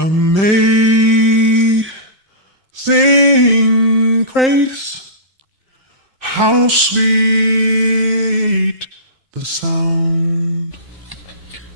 Amazing grace, how sweet the sound.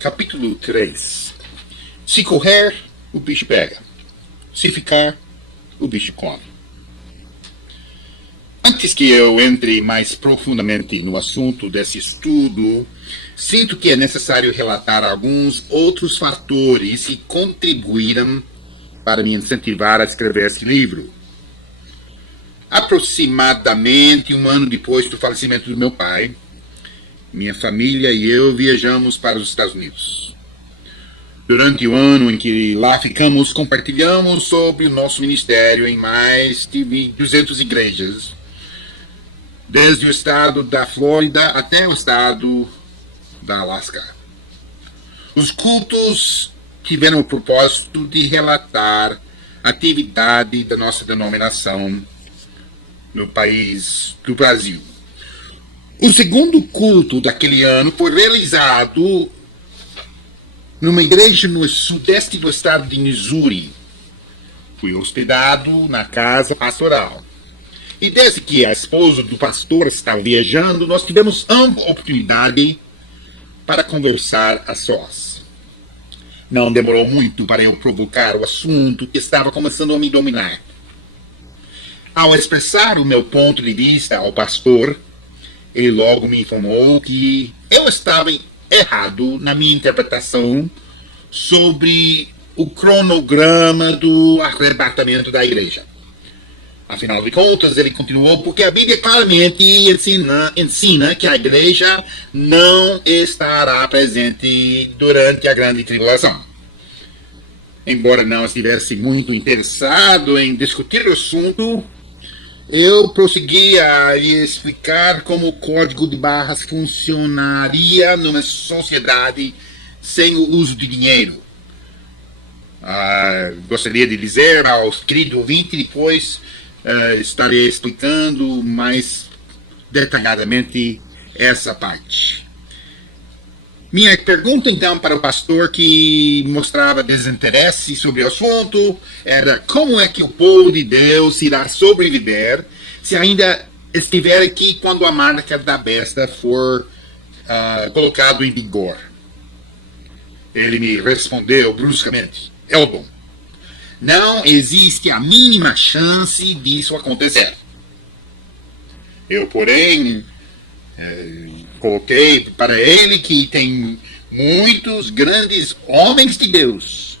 Capítulo 3. Se correr, o bicho pega. Se ficar, o bicho come. Antes que eu entre mais profundamente no assunto desse estudo, sinto que é necessário relatar alguns outros fatores que contribuíram para me incentivar a escrever esse livro. Aproximadamente um ano depois do falecimento do meu pai, minha família e eu viajamos para os Estados Unidos. Durante o ano em que lá ficamos, compartilhamos sobre o nosso ministério em mais de 200 igrejas, desde o estado da Flórida até o estado da Alasca. Os cultos tiveram o propósito de relatar a atividade da nossa denominação no país do Brasil. O segundo culto daquele ano foi realizado numa igreja no sudeste do estado de Missouri. Fui hospedado na casa pastoral. E desde que a esposa do pastor estava viajando, nós tivemos ampla oportunidade para conversar a sós. Não demorou muito para eu provocar o assunto que estava começando a me dominar. Ao expressar o meu ponto de vista ao pastor, ele logo me informou que eu estava errado na minha interpretação sobre o cronograma do arrebatamento da igreja. Afinal de contas, ele continuou, porque a Bíblia claramente ensina que a igreja não estará presente durante a grande tribulação. Embora não estivesse muito interessado em discutir o assunto, eu prossegui a lhe explicar como o código de barras funcionaria numa sociedade sem o uso de dinheiro. Gostaria de dizer ao querido ouvinte, depois estarei explicando mais detalhadamente essa parte. Minha pergunta, então, para o pastor, que mostrava desinteresse sobre o assunto, era como é que o povo de Deus irá sobreviver se ainda estiver aqui quando a marca da besta for colocado em vigor. Ele me respondeu bruscamente: Eldon, não existe a mínima chance disso acontecer. Eu, porém, coloquei para ele que tem muitos grandes homens de Deus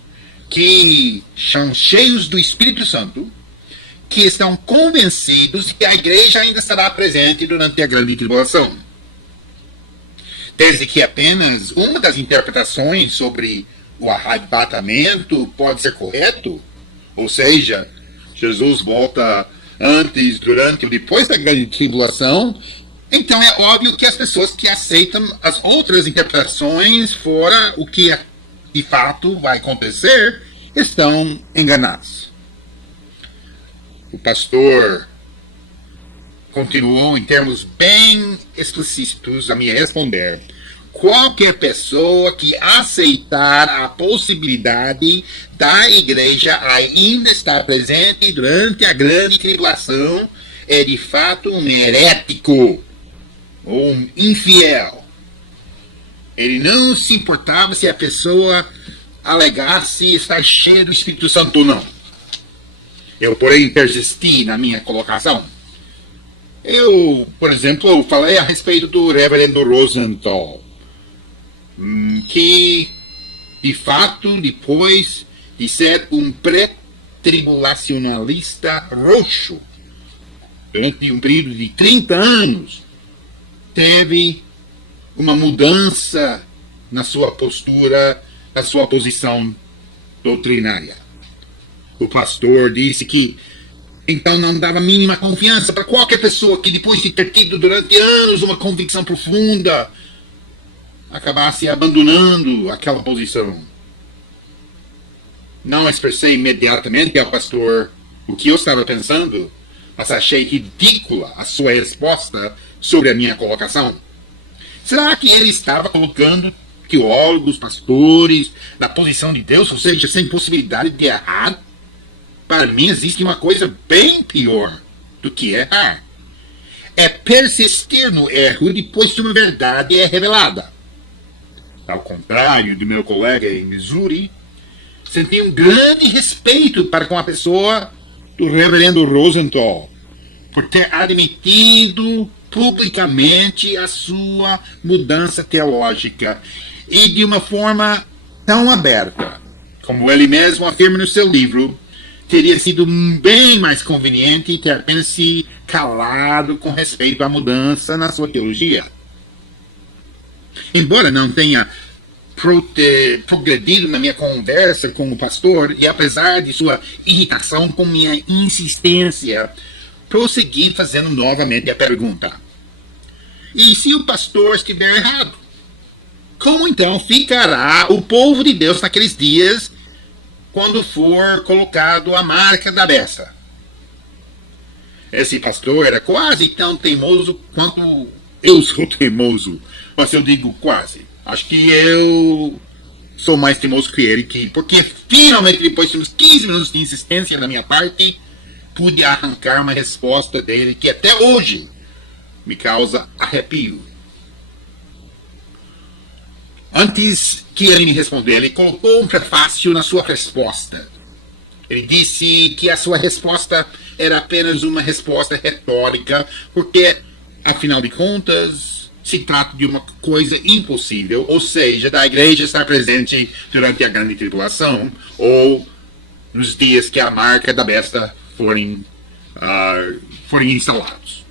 que são cheios do Espírito Santo, que estão convencidos que a igreja ainda estará presente durante a grande tribulação. Desde que apenas uma das interpretações sobre o arrebatamento pode ser correto, ou seja, Jesus volta antes, durante ou depois da grande tribulação, então é óbvio que as pessoas que aceitam as outras interpretações fora o que de fato vai acontecer estão enganados. O pastor continuou em termos bem explícitos a me responder: qualquer pessoa que aceitar a possibilidade da igreja ainda estar presente durante a grande tribulação é de fato um herético ou um infiel. Ele não se importava se a pessoa alegasse estar cheia do Espírito Santo ou não. Eu, porém, persisti na minha colocação. Eu, por exemplo, falei a respeito do reverendo Rosenthal, que, de fato, depois de ser um pré-tribulacionalista roxo, durante um período de 30 anos, teve uma mudança na sua postura, na sua posição doutrinária. O pastor disse que então não dava mínima confiança para qualquer pessoa que, depois de ter tido durante anos uma convicção profunda, acabasse abandonando aquela posição. Não expressei imediatamente ao pastor o que eu estava pensando, mas achei ridícula a sua resposta sobre a minha colocação. Será que ele estava colocando teólogos, pastores, na posição de Deus, ou seja, sem possibilidade de errar. Para mim existe uma coisa bem pior do que errar. É persistir no erro depois que uma verdade é revelada. Ao contrário do meu colega em Missouri, senti um grande respeito para com a pessoa do reverendo Rosenthal, por ter admitido publicamente a sua mudança teológica e de uma forma tão aberta. Como ele mesmo afirma no seu livro, teria sido bem mais conveniente ter apenas se calado com respeito à mudança na sua teologia. Embora não tenha progredido na minha conversa com o pastor, e apesar de sua irritação com minha insistência, prossegui fazendo novamente a pergunta: e se o pastor estiver errado? Como então ficará o povo de Deus naqueles dias, quando for colocado a marca da besta? Esse pastor era quase tão teimoso quanto eu sou teimoso. Mas eu digo quase. Acho que eu sou mais teimoso que ele, porque finalmente, depois de uns 15 minutos de insistência da minha parte, pude arrancar uma resposta dele que até hoje me causa arrepio. Antes que ele me respondesse, ele colocou um prefácio na sua resposta. Ele disse que a sua resposta era apenas uma resposta retórica, porque, afinal de contas, se trata de uma coisa impossível, ou seja, da igreja estar presente durante a grande tribulação, ou nos dias que a marca da besta forem instalados.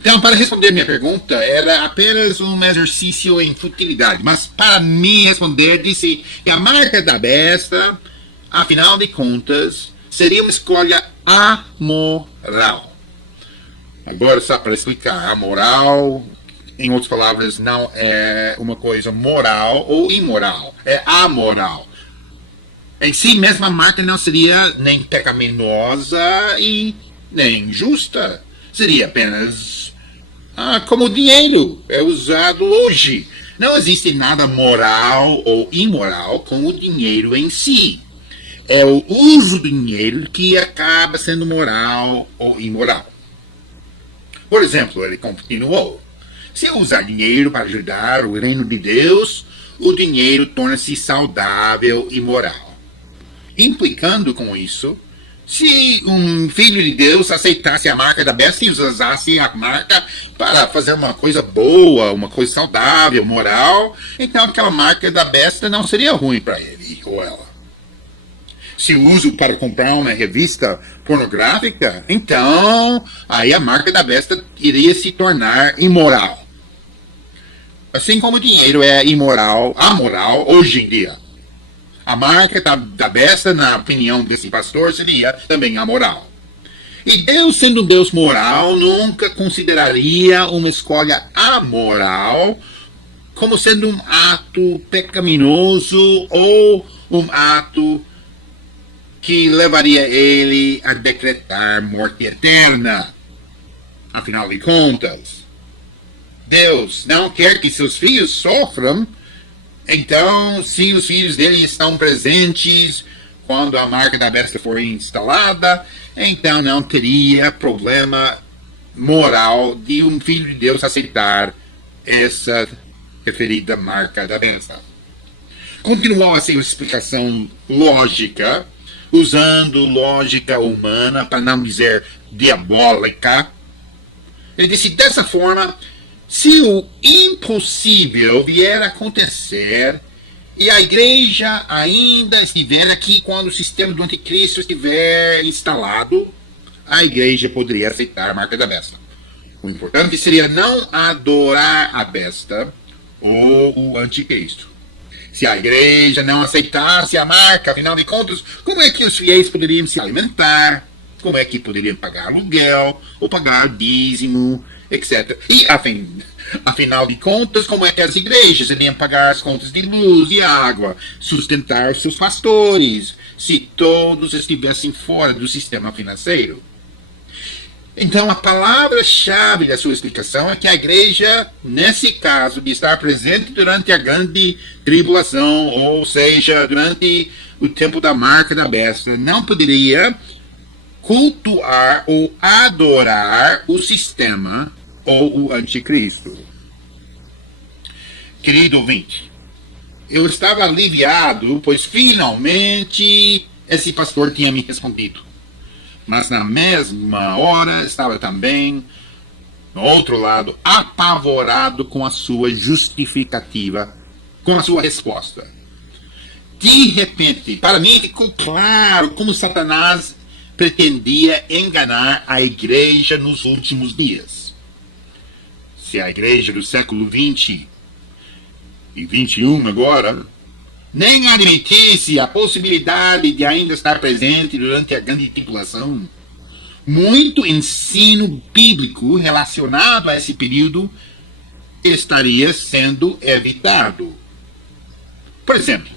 Então, para responder minha pergunta, era apenas um exercício em futilidade, mas para me responder, disse que a marca da besta, afinal de contas, seria uma escolha amoral. Agora, só para explicar, a moral, em outras palavras, não é uma coisa moral ou imoral, é amoral. Em si mesma, a marca não seria nem pecaminosa e nem justa. Seria apenas como o dinheiro é usado hoje. Não existe nada moral ou imoral com o dinheiro em si. É o uso do dinheiro que acaba sendo moral ou imoral. Por exemplo, ele continuou: se eu usar dinheiro para ajudar o reino de Deus, o dinheiro torna-se saudável e moral. Implicando com isso, se um filho de Deus aceitasse a marca da besta e usasse a marca para fazer uma coisa boa, uma coisa saudável, moral, então aquela marca da besta não seria ruim para ele ou ela. Se uso para comprar uma revista pornográfica, então aí a marca da besta iria se tornar imoral. Assim como o dinheiro é amoral hoje em dia. A marca da besta, na opinião desse pastor, seria também amoral. E Deus, sendo um Deus moral, nunca consideraria uma escolha amoral como sendo um ato pecaminoso ou um ato que levaria ele a decretar morte eterna. Afinal de contas, Deus não quer que seus filhos sofram. Então, se os filhos dele estão presentes quando a marca da besta for instalada, então não teria problema moral de um filho de Deus aceitar essa referida marca da besta. Continuou a sua explicação lógica, usando lógica humana, para não dizer diabólica. Ele disse: dessa forma, se o impossível vier a acontecer e a igreja ainda estiver aqui quando o sistema do anticristo estiver instalado, a igreja poderia aceitar a marca da besta. O importante seria não adorar a besta ou o anticristo. Se a igreja não aceitasse a marca, afinal de contas, como é que os fiéis poderiam se alimentar? Como é que poderiam pagar aluguel ou pagar dízimo, etc. E, afinal de contas, como é que as igrejas iriam pagar as contas de luz e água, sustentar seus pastores, se todos estivessem fora do sistema financeiro? Então, a palavra-chave da sua explicação é que a igreja, nesse caso, de estar presente durante a grande tribulação, ou seja, durante o tempo da marca da besta, não poderia cultuar ou adorar o sistema ou o anticristo. Querido ouvinte, eu estava aliviado, pois finalmente esse pastor tinha me respondido. Mas na mesma hora estava também, no outro lado, apavorado com a sua justificativa, com a sua resposta. De repente, para mim ficou claro como Satanás pretendia enganar a igreja nos últimos dias. Se a igreja do século XX e XXI agora nem admitisse a possibilidade de ainda estar presente durante a grande tribulação, muito ensino bíblico relacionado a esse período estaria sendo evitado. Por exemplo,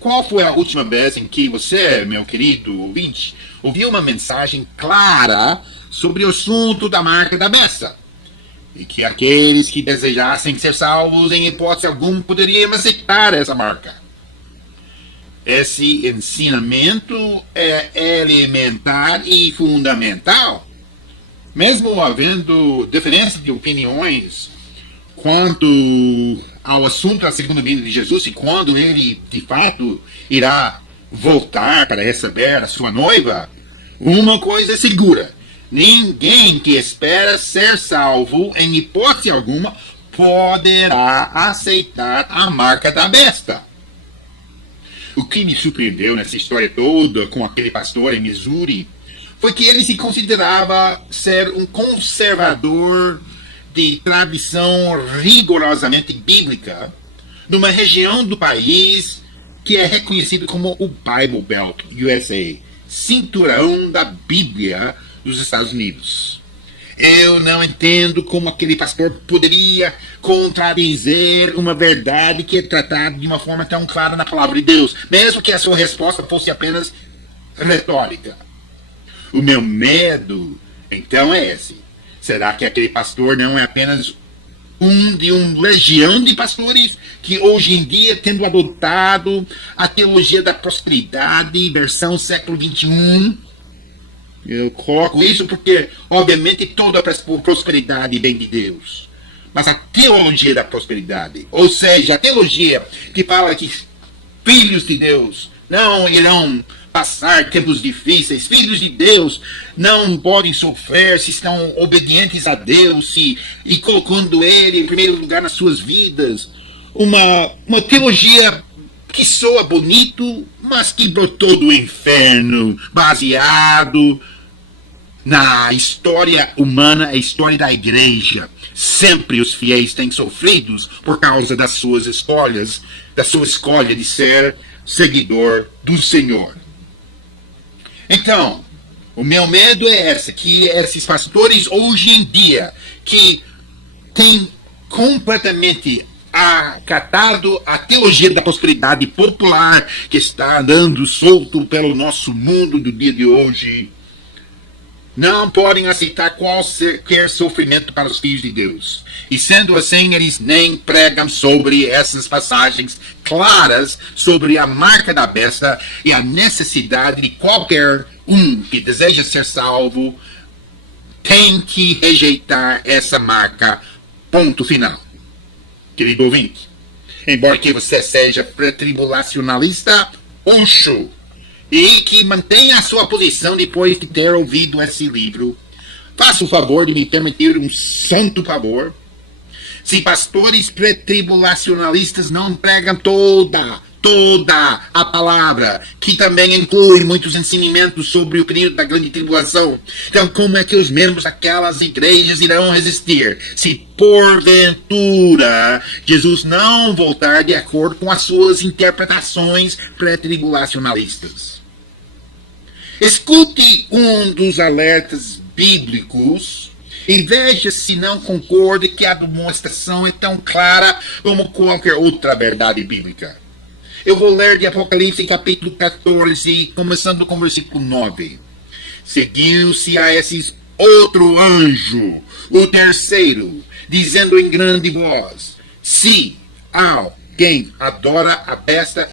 qual foi a última vez em que você, meu querido ouvinte, ouviu uma mensagem clara sobre o assunto da marca da besta? E que aqueles que desejassem ser salvos, em hipótese alguma, poderiam aceitar essa marca. Esse ensinamento é elementar e fundamental. Mesmo havendo diferença de opiniões quanto ao assunto da segunda vinda de Jesus e quando ele, de fato, irá voltar para receber a sua noiva, uma coisa é segura: ninguém que espera ser salvo, em hipótese alguma, poderá aceitar a marca da besta. O que me surpreendeu nessa história toda com aquele pastor em Missouri foi que ele se considerava ser um conservador de tradição rigorosamente bíblica numa região do país que é reconhecido como o Bible Belt USA, cinturão da Bíblia dos Estados Unidos. Eu não entendo como aquele pastor poderia contradizer uma verdade que é tratada de uma forma tão clara na palavra de Deus, mesmo que a sua resposta fosse apenas retórica. O meu medo, então, é esse. Será que aquele pastor não é apenas um de uma legião de pastores que hoje em dia, tendo adotado a teologia da prosperidade, versão século XXI, eu coloco isso porque, obviamente, toda a prosperidade vem de Deus. Mas a teologia da prosperidade, ou seja, a teologia que fala que filhos de Deus não irão passar tempos difíceis, filhos de Deus não podem sofrer se estão obedientes a Deus e colocando Ele em primeiro lugar nas suas vidas. Uma teologia que soa bonito, mas que brotou do inferno, baseado na história humana, a história da igreja. Sempre os fiéis têm sofrido por causa das suas escolhas, da sua escolha de ser seguidor do Senhor. Então, o meu medo é esse, que esses pastores hoje em dia, que têm completamente acatado a teologia da prosperidade popular que está andando solto pelo nosso mundo do dia de hoje, não podem aceitar qualquer sofrimento para os filhos de Deus. E sendo assim, eles nem pregam sobre essas passagens claras sobre a marca da besta e a necessidade de qualquer um que deseja ser salvo tem que rejeitar essa marca. Ponto final. Querido ouvinte, embora que você seja pré-tribulacionalista, oncho, e que mantenha a sua posição depois de ter ouvido esse livro, faça o favor de me permitir um santo favor. Se pastores pré-tribulacionalistas não pregam toda a palavra, que também inclui muitos ensinamentos sobre o período da grande tribulação, então como é que os membros daquelas igrejas irão resistir se porventura Jesus não voltar de acordo com as suas interpretações pré-tribulacionalistas? Escute um dos alertas bíblicos e veja se não concorda que a demonstração é tão clara como qualquer outra verdade bíblica. Eu vou ler de Apocalipse capítulo 14, começando com o versículo 9. Seguiu-se a esses outro anjo, o terceiro, dizendo em grande voz: se alguém adora a besta